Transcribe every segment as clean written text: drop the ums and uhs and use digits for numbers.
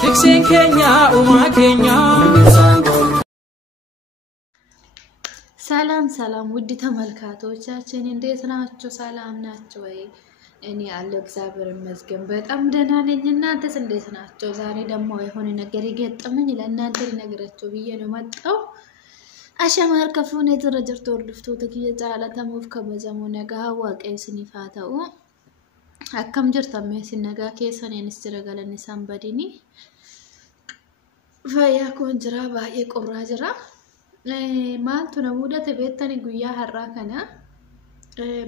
Tiksin Kenya, Uma Kenya. ሰላም ሰላም ውድ ተመልካቾቻችን እንዴት ናችሁ? ሰላም ናችሁ ወይ? እኔ አለሁ እግዚአብሔር ይመስገን በጣም ደህና ነኝ። እናንተስ እንዴት ናችሁ? ዛሬ ደግሞ የሆነ ነገር ይገጠመኝ ለእናንተ ልነግራችሁ ብዬ ነው መጣው። አሸማር ከፉን የተረጀርቶ ወርድፍቶ ተኪየ ጃለተሙፍ ከበዘሙ ነጋ ዋቀይ ስኒፋታው አከም ጅርተም ሲነጋ ከሰን እንስተረጋለን ሳምባዲኒ ፈያ ኮንጅራ ባየ ቆራ ጅራ maaltu namuudate beektani guyyaa har'aa kana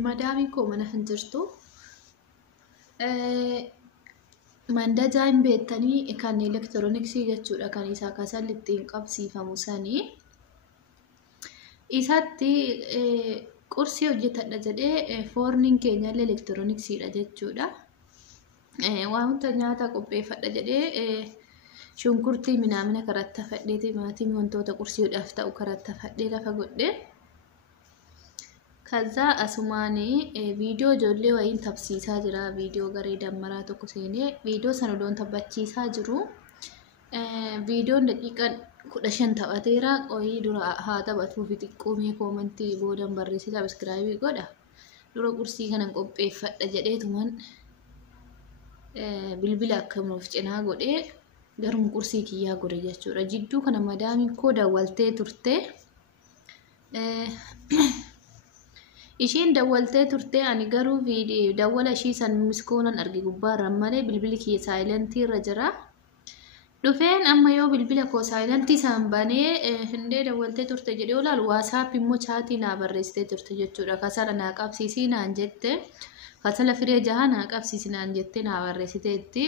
madaamiin koo mana hin jirtu mandajaan beektanii kan elektirooniksii jechuudha kan isaa kasal ittiin qabsiifamu sanii isatti qursii hojjetadha jedhee foorniin keenya elektirooniksiidha jechuudha waanta nyaata qopheeffadha jedhee shunkurtii minamina karatta fadhee timaatimii wantoota qursiidhaaf ta'u karatta fadhee lafa godhe kaza asumaani viidiyoo ijoollee wayiin tabsiisaa jira viidiyoo garee dammaraa tokko seenee viidiyoo sana odoon taphachiisaa jiru viidiyoon daqiiqa 15 taphateera qoyii dura haa taphatuuf xiqqoomee koomentii boodan barreessii sabskraayibii godha dura qursii kanan qopheeffadha jedheetuman bilbila akkamuuf cinaa godhee garum qursii kiyyaa godhe jechuudha jidduu kana madaamiin koo dawwaltee turte ishiin dawwaltee turte ani garuu viidiyoo dawwala ishii san miskoonan arge gubbaarra malee bilbili kiyya saayilentii irra jira dhufeen amma yoo bilbila koo saayilentii san banee hindee dawwaltee turte jedhee olaal waasaap immoo chaatii naa barreessitee turte jechuudha kasala naa qabsiisii naan jette kasala firee jaha naa qabsiisi naan jette naa barreessiteetti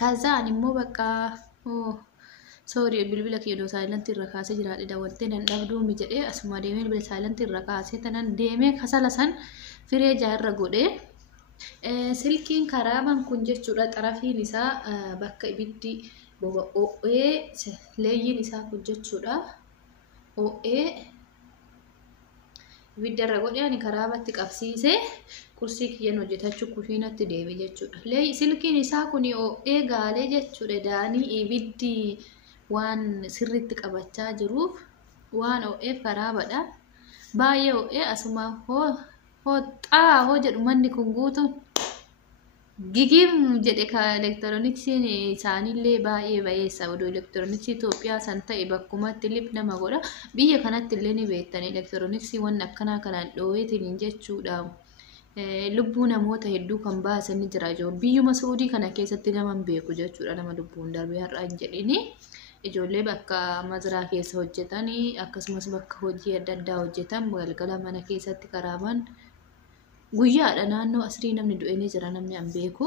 kaza animmoo bakka sorry bilbila kiyyo silent irra kaasee jiraadhe dawwaltee nan dhabduu mi jedhee asuma deemee bilbila silent irra kaasee tanan deemee kasala san firee jaarra godhee silkiin karaaban kun jechuudha xarafiin isaa bakka ibiddi boba'ee leeyyiin isaa kun jechuudha o'ee ibiddarra godhee ani karaabatti qabsiisee kursii kiyyan hojjetachuu kushiinatti deeme jechuudha. Silkiin isaa kun o'ee gaalee jechuudha daanii ibiddi waan sirriitti qabachaa jiruuf waan o'eef karaabadha. Baay'ee o'ee asuma hoo jedhu manni kun guutu gigim jedhe ka elektirooniksiin isaanillee baay'ee bayeessa oduu elektirooniksii Itoophiyaa san ta'e bakkumatti lip nama godha. Biyya kanatti illee ni beektan elektirooniksii waan akkanaa kanaan dhooweetiin jechuudha. Lubbuu namoota hedduu kan baasanii jira ijoollee biyyuma Saudii kana keessatti nama beeku jechuudha nama lubbuun darbee har'a hin jedhini ijoollee bakka maziraa keessa hojjetanii akkasumas bakka hojii adda addaa hojjetan galgala mana keessatti karaaban guyyaadha naannoo asrii namni du'ee jira namni an beeku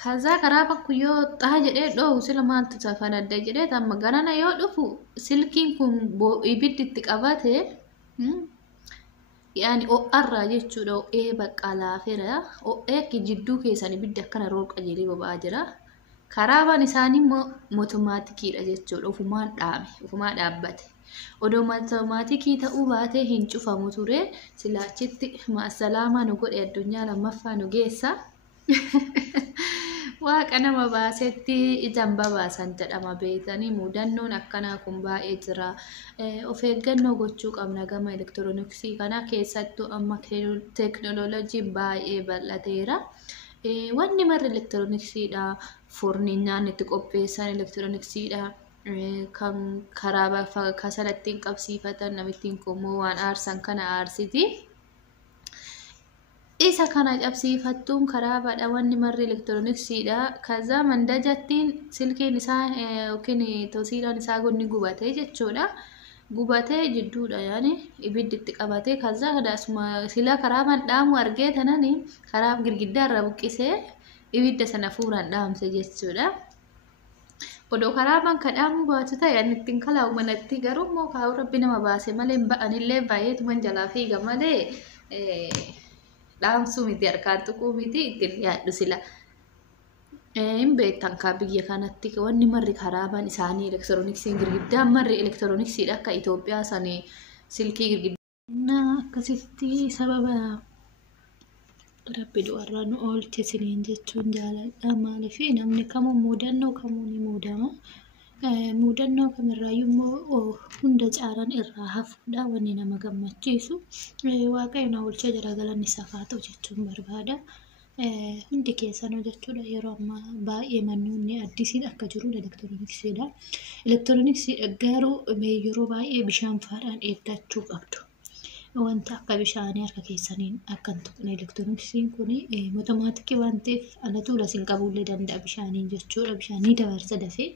kaza karaaba kuyyoo xaa jedhee dhoohu sila maaltu safan adda jedhee amma ganana yoo dhufu silkiin kun ibiddi itti qabate yani o'arraa jechuudha o'ee bakka laafeera o'ee jidduu keessan ibiddi akkana rool qajeelee boba'aa jira karaabaan isaanii mootomaatikiidha jechuudha ufumaa dhaabbate odoo mootomaatikii ta'uu baatee hin cufamu ture silaachitti ma'asalaamaa nu godhe addunyaa lammaffaa nu geessa waaqa nama baasetti ijaan babaasan jedhama beektanii mudannoon akkanaa kun baay'ee jira of eeggannoo gochuu qabna gama elektirooniksii kana keessattuu amma teekinooloojii baay'ee bal'ateera wanni marri elektirooniksiidha foorniin nyaanni itti qopheessan elektirooniksiidha kan karaa kasala ittiin qabsiifatan namittiin kommoo waan aarsan kana aarsiti isa kana qabsiifattuun karaa badha wanni marri elektirooniksiidha kaza mandajattiin silkiin isaa yookiin tosiidhaan isaa gonni gubatee jechuudha gubatee jidduudha yaani ibiddi itti qabatee kaza hadaasuma sila karaa mandhaamu argee tanani karaa girgiddaarra buqqisee ibidda sana fuuraan dhaamse jechuudha odoo karaaban kadhaamu baatu ta'e ani ittiin kalaa'u manatti garuu immoo kaa'u rabbi nama baase malee ba'anillee baay'eetuman jalaa fiiga malee dhaamsuu miti harkaan tuquu miti ittiin yaaddu sila hin beektan kaa biyya kanatti wanni marri karaaban isaanii elektirooniksiin girgiddaan marri elektirooniksiidha akka Itoophiyaa sanii silkii girgiddaa akkasitti sababa rabbi du'arraa nu oolche isiniin jechuun jaaladha. Maaliif namni kamuu muudannoo kamuu ni muudama. Muudannoo kamirraayyuu immoo hunda caalan irraa hafuudha wanni nama gammachiisu. Waaqayyo na oolchee jira galanni isaaf haa ta'u jechuun barbaada. Hundi keessanuu jechuudha yeroo ammaa baay'ee mannoonni addisiin akka jiru elektirooniksiidha. Elektirooniksii garuu yeroo baay'ee bishaan faadhaan eeggachuu qabdu. Wanta akka bishaanii harka keessaniin akka hin tuqne elektirooniksiin kun mootomaatiki waan ta'eef alatu lasiin qabuullee danda'a bishaaniin jechuudha. Bishaanii dabarsa dafee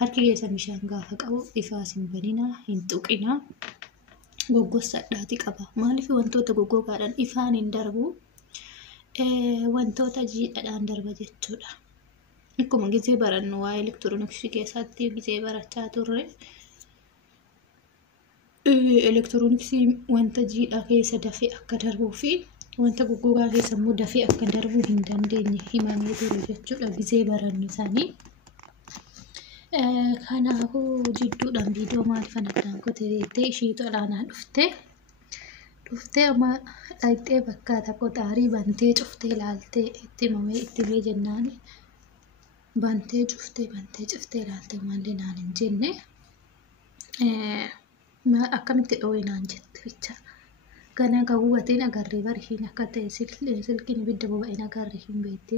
harki keessan bishaan gaafa qabu ifaas hin banina hin tuqina goggossadhaati qaba. Maaliif wantoota goggogaadhaan ifaan hin darbu wantoota jiidhaadhaan darba jechuudha. Akkuma gizee barannu waa'ee elektirooniksii keessatti gizee barachaa turre. Elektirooniksii wanta jiidhaa keessa dafee akka darbuu fi wanta goggogaa keessa immoo dafee akka darbuu hin dandeenye himamee ture jechuudha gizee barannu isaanii. Kanaafuu jidduudhaan viidiyoo maal fanaddaan kotee ishiitu alaanaa dhuftee amma dhaqxee bakka tokko xaarii bantee cuftee ilaaltee itti himee jennaan bantee cuftee ilaaltee malee naan hin jenne. Akkamitti dhoo'inaan jette bicha gana gawwatiin agarree barishiin akka ta'e silkiin ibidda boba'een agarree hin beekte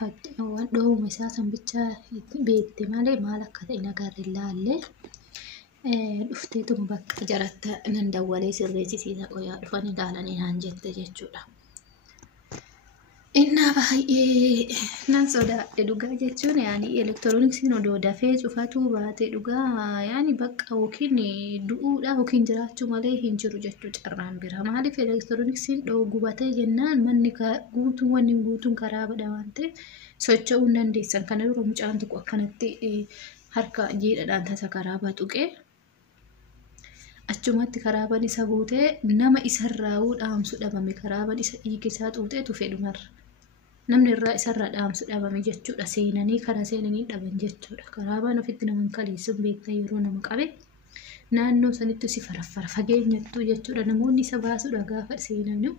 waan dhoowuma isaa san bicha beekte malee maal akka ta'e agarree ilaallee dhufteetuma bakka jaratta nan dawwalee sirreessisiisa qoyaa dhufan ilaalanii naan jette jechuudha. Innaa baay'ee nan sodaadhe dhugaa jechuun yaani elektirooniksiin odoo dafee cufatuu baate dhugaa yaani bakka yookiin du'uudha yookiin jiraachuu malee hin jiru jechuu carraan bira. Maaliif elektirooniksiin gubatee jennaan manni guutuun karaa badha waan ta'eef socho'uu hin dandeessan. Kana dura mucaan tokko akkanatti harka jiidhaadhaan tasa karaa batuqee achumatti karaaban isa buutee nama isarraa dhaamsu dhabame karaaban isa dhiigisaa xuuxeetu fedhumarra. Namni irraa isarraa dhaamsu dhabame jechuudha. Seenanii karaa seenanii dhaban jechuudha. Karaabaan ofitti nama hin kaleessuun beektaa yeroo nama qabe naannoo sanitti si faraffara fageenyattuu jechuudha. Namoonni isa baasuudha gaafa seenanu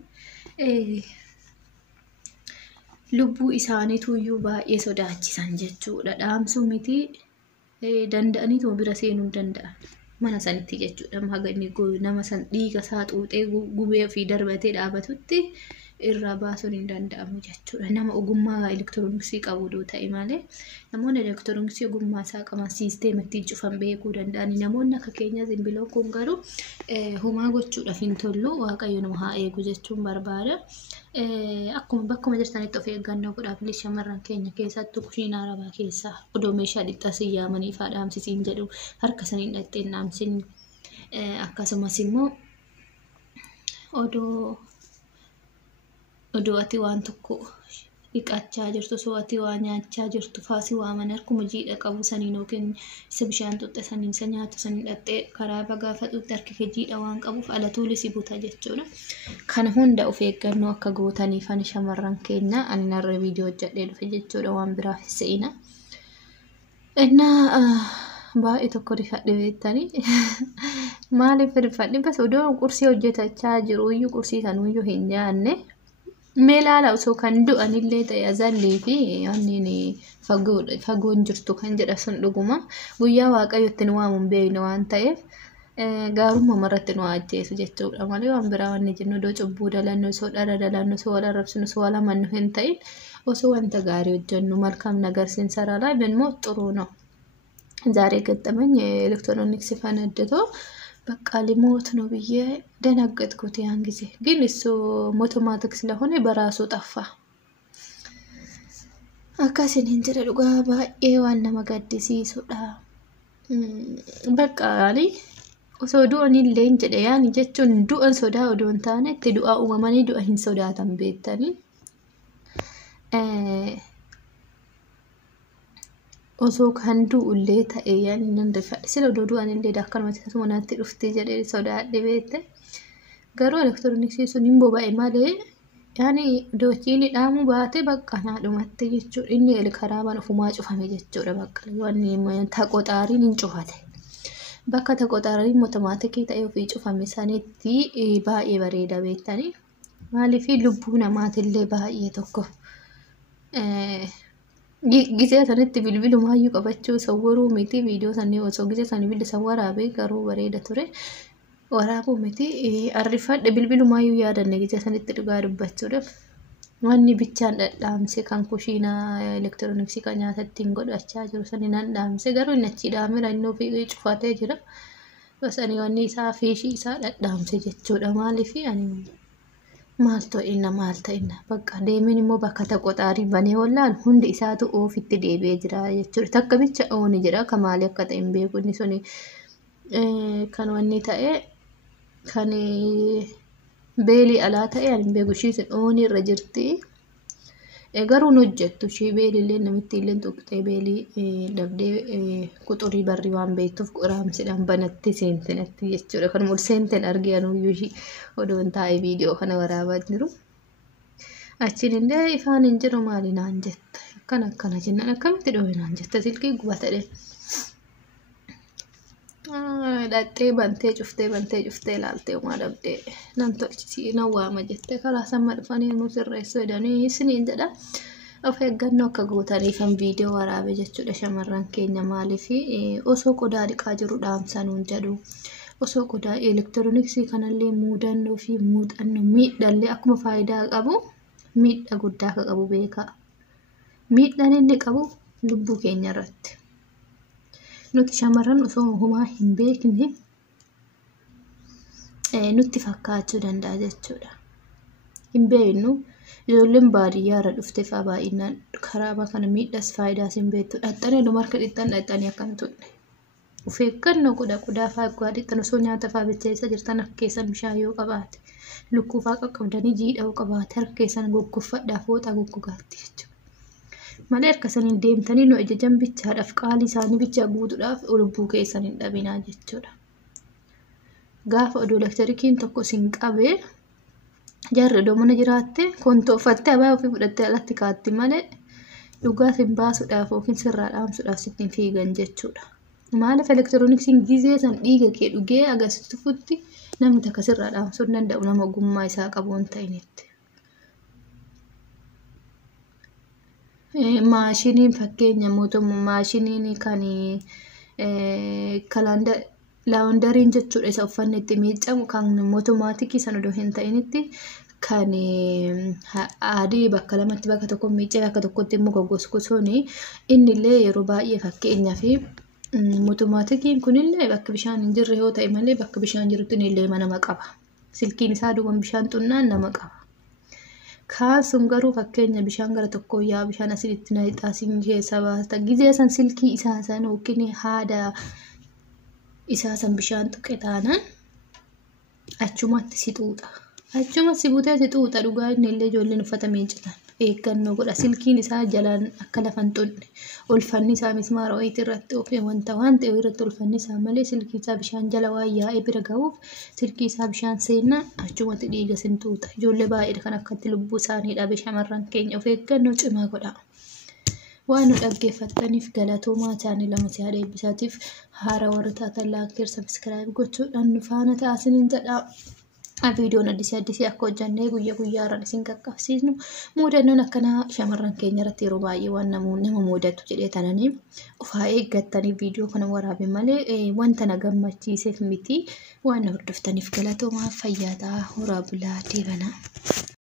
lubbuu isaaniitu iyyuu baay'ee sodaachisan jechuudha. Dhaamsuu miti danda'aniituma bira seenuu danda'an. Mana sanitti jechuudha. Nama san dhiiga isaa xuuxee gubee fi darbatee dhaabatutti irraa baasuun hin danda'amu jechuudha. Nama ogummaa elektirooniksii qabu ta'e malee namoonni elektirooniksii ogummaa isaa qaban siisteema ittiin cufan beekuu danda'ani. Namoonni akka keenya zimbiloon kun garuu humaa gochuudhaaf hin tollu waaqayyo nama haa eegu jechuun barbaada. Akkuma bakkuma jirtanitti of eeggannoo godhaa filis shamarran keenya keessattuu kushiinaa arabaa keessaa odoo meeshaa dhixxasii yaamanii fa'aa dhaamsisiin jedhu harka saniin dhattee dhaamsin akkasumas immoo odoo ati waan tokko dhiqachaa jirtu osoo ati waa nyaachaa jirtu faasii waaman harkuma jiidha qabu saniin yookiin isa bishaan xuuxe saniin isa nyaatu saniin dhattee karaa bagaafa xuuxe harki kee jiidha waan qabuuf alatuuli si buta jechuudha. Kana hunda of eeggannoo akka gootaniif ani shamarran keenya ani narra viidiyoo hojjedhee dhufe jechuudha waan biraaf se'ina. Innaa baay'ee tokko rifadhe beektanii maaliif rifadhe bas odoo qursii hojjetachaa jiru iyyuu qursii sanuyyuu hin nyaanne. Meelaala osoo kan du'anillee ta'e azallee fi yaanneen fagoon jirtu kan jedha sun dhuguma guyyaa waaqayyotti nu waamuun beekne waan ta'eef gaarummaa marratti nu ajjeesu jechuudha malee waan biraa wanni jennu odoo cubbuu dalannu osoo dhara dalannu osoo wal arrabsinu osoo wal amannu hin ta'in osoo wanta gaarii hojjennu malkaam nagarsiin saralaa immoo xuruu ነው። ዛሬ ገጠመኝ ኤሌክትሮኒክስ ፈነድቶ በቃ ሊሞት ነው ብዬ ደነገጥኩት። ያን ጊዜ ግን እሱ ሞቶማቲክ ስለሆነ በራሱ ጠፋ። አካሴን እንጀራ ዱጋ ባኤ ዋና መጋዲሲሱዳ በቃ አሊ ኦሶ ዱአን ኢሌን ጀደ ያን ጀቹን ዱአን ሶዳ ኦዶን ታነ ዱአ ኡማማኒ ዱአ ሂን ሶዳታን ቤተኒ osoo kan du'ullee ta'e yaani nan rifadhe sila odoo du'anillee dakkanumatti tasuma natti dhuftee jedhee sodaadhe beekte garuu elektirooniksii sun hin boba'e malee yaani doochiin dhaamu baate bakka naadhumatte jechuudha. Inni karaabaan ofumaa cufame jechuudha bakka wanni taqoo xaariin hin cufate bakka qoxaariin mootumaatikii ta'ee ofii cufame sanitti baay'ee bareeda beektanii. Maaliif lubbuu namaatillee baay'ee tokko gisee sanitti bilbilumaayyuu qabachuu sawwaruu miti viidiyoo sanii osoo gisee sanii bilisa waraabee garuu bareeda ture. Waraabuu miti arrifadhe bilbilumaayyuu yaadanne gisee sanitti dhugaa dubbachuudhaaf. Wanni bichaan dhadhaamse kan kushiinaa elektirooniksii kan nyaata ittiin godhachaa jiru sani nan dhaamse garuu inni achi dhaamira inni ofii cufatee jira. Basanii wanni isaa fiishii isaa dhadhaamse jechuudha. Maaliif ani maal ta'inna bakka deemin immoo bakka qoxaarii banee wallaan hundi isaatu ofitti deebi'ee jira jechuudha. Takka bicha ooni jira kan maalii akka ta'e hin beeku inni suni kan wanni ta'e kan beelii alaa ta'e ani hin beeku ishiin ooni irra jirti. Garuu hojjettu ishii beelillee namitti illee tuqxee beelii dhabdee quxurii barri waan beektuuf qoraamsidhaan banatti seentinatti jechuudha. Kan mul seenten arganuyyuu ishii odoon taa'ee viidiyoo kana waraabaa jiru. Achiin illee ifaan hin jiru maali naan jetta. Akkana jennaan akkamitti dhoowwe naan jetta silkii gubatadhe. Dhattee bantee cuftee ilaaltee uumaa dhabdee nan tolchisii nan waama jettee karaa samma dhufanii nu sirreessuu jedhanii isiniin jedha. Of eeggannoo akka gootaniifan viidiyoo waraabe jechuudha shamarran keenya maaliif osoo qodaa dhiqaa jiru dhaamsanuun jedhu. Osoo qodaa elektirooniksii kanallee muudannoo fi muuxannoo miidhallee akkuma faayidaa qabu miidhaa guddaa akka qabu beekaa. Miidhaan inni qabu lubbuu keenya irratti. Nuti shamarran osoo homaa hin beekne nutti fakkaachuu danda'a jechuudha. Hin beeknu ijoolleen baadiyyaa irra dhuftee fa'aa baay'inaan karaa kana miidhaas faayidaas hin beektu. Dhaxxanii dumarka dhixxanii akkam turre. Of eeggannoo qodaa fa'aa eeguu dhixxan osoo nyaata fa'aa bilcheessaa jirtan harka keessan bishaan yoo qabaate lukkuu fa'aa qaqqabdanii jiidhaa yoo qabaate harka keessan goggoffadhaa fooxaa goggogaatti jechuudha. Malee harkasaniin deemtanii nu ajajan bichaadhaaf qaalii isaanii bichaa guutuudhaaf lubbuu keessan hin dhabinaa jechuudha. Gaafa oduu elektirikiin tokko sin qabee jarri odoo mana jiraatte kontooffattee abaa ofii fudhattee alatti kaatti malee dhugaa sin baasuudhaaf yookiin sirraa dhaamsuudhaaf sittiin fiigan jechuudha. Maaliif elektirooniksiin gizee san dhiiga kee dhugee agarsiisutti namni takka sirraa dhaamsuu hin danda'u nama ogummaa isaa qabu hin ta'initti. Maashiniin fakkeenya mootummaa maashiniin kan laawundariin jechuudha isa uffanni itti miiccamu kan mootumaatikii san odoo hin ta'initti kan adii bakka lamatti bakka tokko miiccee bakka tokkotti immoo goggoskusuun innillee yeroo baay'ee fakkeenyaa fi mootumaatikiin kunillee bakka bishaan hin jirre yoo ta'e malee bakka bishaan jirutti illee nama qaba. Silkiin isaa duwwaan bishaan xunnaan nama qaba. Kaasuun garuu fakkeenya bishaan gara tokkoo yaa bishaan asitti na xaasiin keessa baasta. Gizee san silkii isaa san yookiin haada isaa san bishaan tuqe taanaan achumatti si xuuxa. Achuma si butee si xuuxa dhugaa inni illee ijoolleen uffata miiccitan. Eeggannoo godha silkiin isaa jalaan akka lafan xunne ulfanni isaa mismaara wayiitii irratti yookiin wanta waan ta'e irratti ulfanni isaa malee silkii isaa bishaan jala waan yaa'ee bira gahuuf silkii isaa bishaan seenaa achumatti dhiiga sin xuuxa. Ijoollee baay'ee kan akkatti lubbuu isaanii dhabe shamarran keenya of eeggannoo cimaa godha. Waan nu dhaggeeffattaniif galatoomaa chaanela Masiyaa Eebbisaatiif haara warra taatan laayikii sabskiraayib gochuudhaan nu faana taasiniin jedha. Viidiyoon addisii akka hojjannee guyyaa guyyaarraan isin qaqqabsiisnu muudannoon akkanaa shamarran keenya irratti yeroo baay'ee waan nama muudatu jedhee tananii ofaa eeggattanii viidiyoo kana waraabe malee wanta na gammachiiseef miti waan hordoftaniif galatoomaa fayyaa ta'aa horaa bulaa deebanaa.